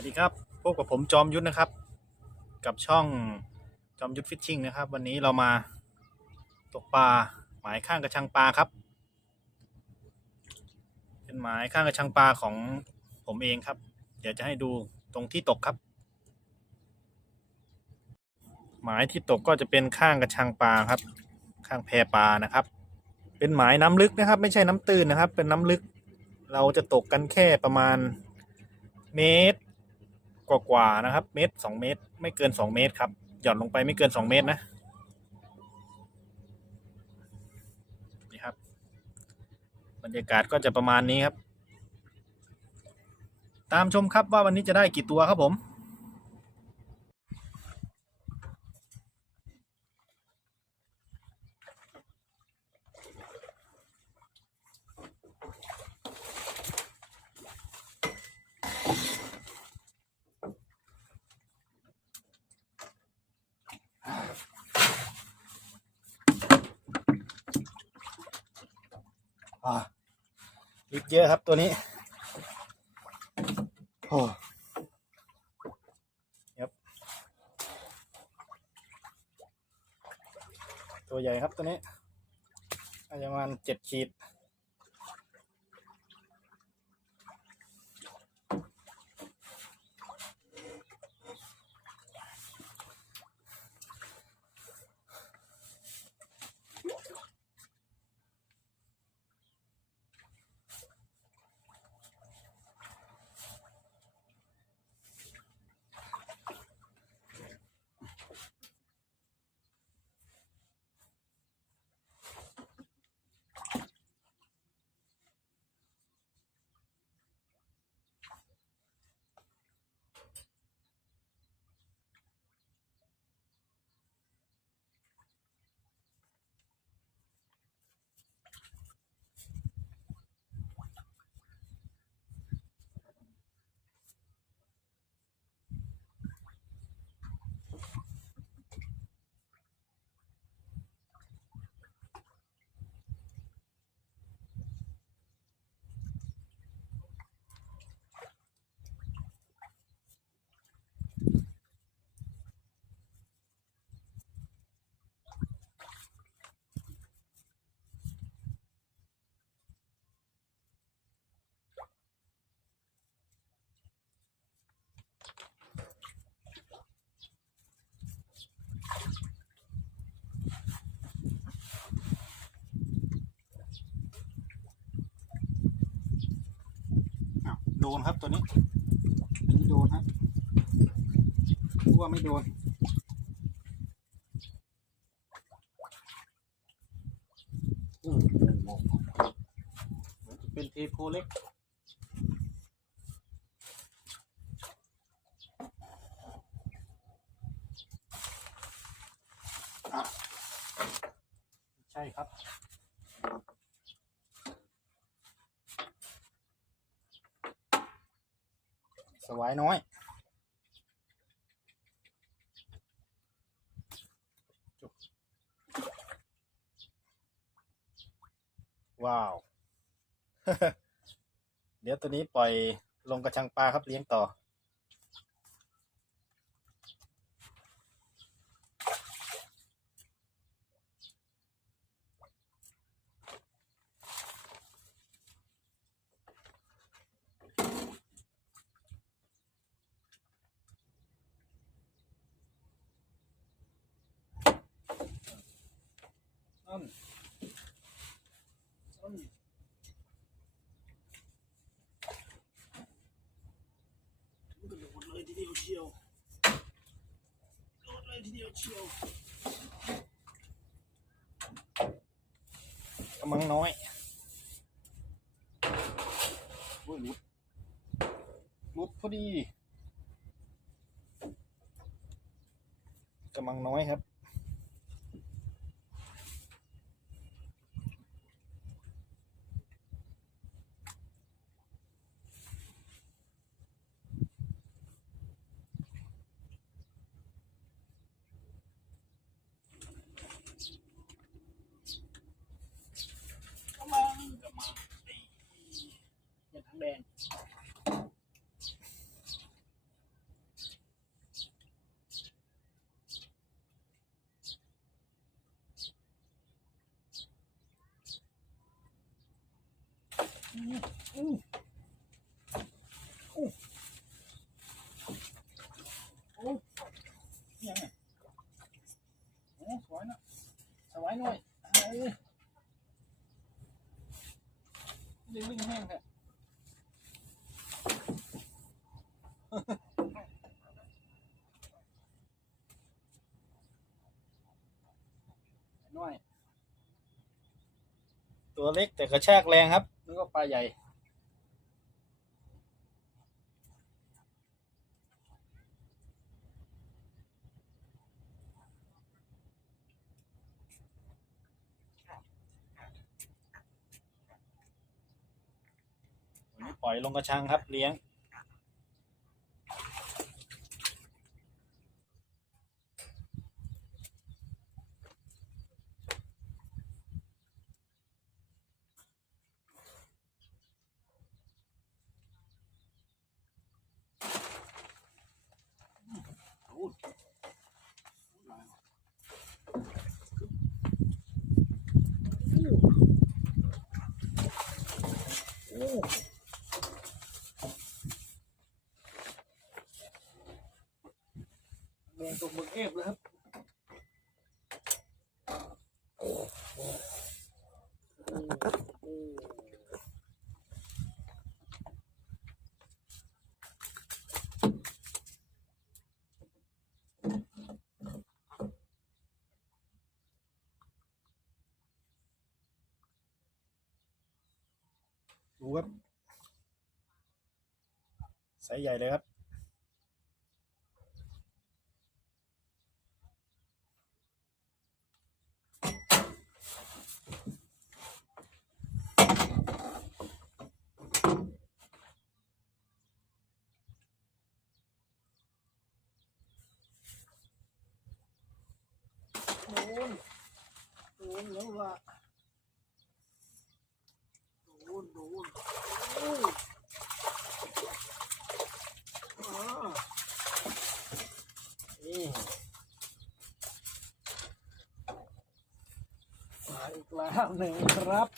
วัสดีครับพบกับผมจอมยุทธนะครับ กับช่องจอมยุทธฟิชชิงนะครับ วันนี้เรามาตกปลาหมายข้างกระชังปลาครับ เป็นหมายข้างกระชังปลาของผมเองครับ เดี๋ยวจะให้ดูตรงที่ตกครับ หมายที่ตกก็จะเป็นข้างกระชังปลาครับ ข้างแพปลานะครับ เป็นหมายน้ำลึกนะครับ ไม่ใช่น้ำตื้นนะครับ เป็นน้ำลึก เราจะตกกันแค่ประมาณเมตร กว่าๆนะครับ เมตรสองเมตร ไม่เกินสองเมตรครับ หย่อนลงไปไม่เกินสองเมตรนะนี่ครับ บรรยากาศก็จะประมาณนี้ครับ ตามชมครับว่าวันนี้จะได้กี่ตัวครับผม อ่าลิกเยอะครับตัวนี้โอ้ครับตัวใหญ่ครับตัวนี้อาจจะประมาณเจ็ดขีด นครับตัวนี้อันนี้โดนครับรู้ว่าไม่โดนอืมเหเป็นเทโพเล็กใช่ครับายน้อย ว้าว เดี๋ยวตัวนี้ปล่อยลงกระชังปลาครับเลี้ยงต่อ ต้นต้นโดดเลยทีเดียวเชียวโดดเลยทีเดียวเชียวกำลังน้อยโอ้ยลุดลุดพอดีกำลังน้อยครับ กำลังกำลังไอ้เห็ดหางแดง อู้อู้อู้ยังไงโอ้สวยนะสวยหน่อยเอ้ยเลี้ยงลิงแห้งแท้น้อย ตัวเล็กแต่กระชากแรงครับ กว่าปลาใหญ่ วันนี้ปล่อยลงกระชังครับเลี้ยง โอ้ แรงตกมึกเอฟเลยครับ ดูครับ ไซส์ใหญ่เลยครับ โดนโดนแล้วล่ะโดนโดนโอ้ยอ่านี่มาอีกแล้ว หนึ่งครับ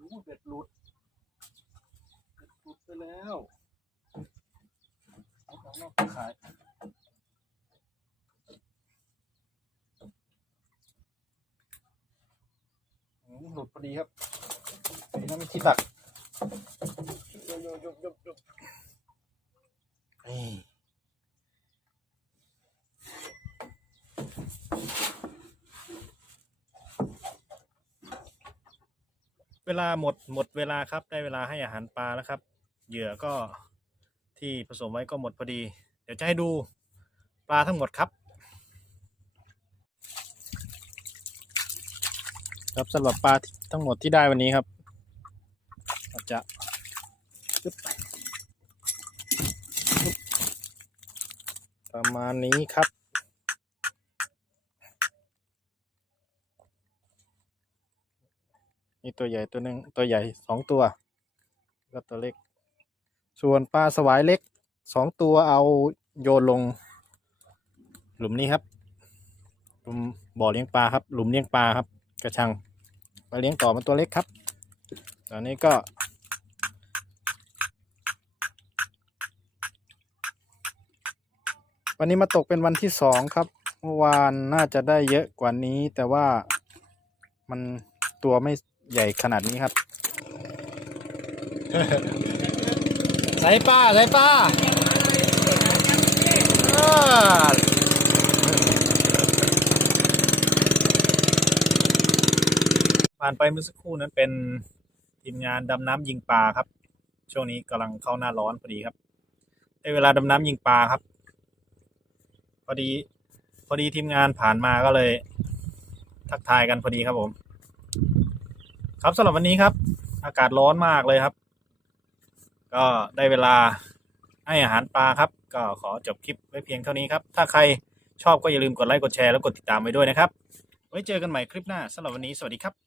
รู้เด็ดหลุดเด็ดหลุดไปแล้วเอาของนอกไปขายอืมหลุดพอดีครับนี่นั่นไม่คิดหลักยกยกยกยกยกนี่ เวลาหมดหมดเวลาครับ ได้เวลาให้อาหารปลาแล้วครับ เหยื่อก็ที่ผสมไว้ก็หมดพอดี เดี๋ยวจะให้ดูปลาทั้งหมดครับ ครับสำหรับปลาทั้งหมดที่ได้วันนี้ครับเราจะปึ๊บประมาณนี้ครับ นี่ตัวใหญ่ตัวหนึ่งตัวใหญ่สองตัว ก็ตัวเล็ก ส่วนปลาสวายเล็กสองตัวเอาโยนลง หลุมนี้ครับ หลุมบ่อเลี้ยงปลาครับ หลุมเลี้ยงปลาครับ กระชังปลาเลี้ยงต่อมันตัวเล็กครับ ตอนนี้ก็ วันนี้มาตกเป็นวันที่สองครับเมื่อวานน่าจะได้เยอะกว่านี้แต่ว่ามันตัวไม่ ใหญ่ขนาดนี้ครับ ใส่ป้าใส่ป้าผ่านไปเมื่อสักครู่นั้นเป็นทีมงานดำน้ำยิงปลาครับ ช่วงนี้กำลังเข้าหน้าร้อนพอดีครับได้เวลาดำน้ำยิงปลาครับ พอดี พอดีทีมงานผ่านมาก็เลย ทักทายกันพอดีครับผม ครับสำหรับวันนี้ครับ อากาศร้อนมากเลยครับ ก็ได้เวลาให้อาหารปลาครับ ก็ขอจบคลิปไว้เพียงเท่านี้ครับ ถ้าใครชอบก็อย่าลืมกดไลค์กดแชร์แล้วกดติดตามไว้ด้วยนะครับ ไว้เจอกันใหม่คลิปหน้าสำหรับวันนี้สวัสดีครับ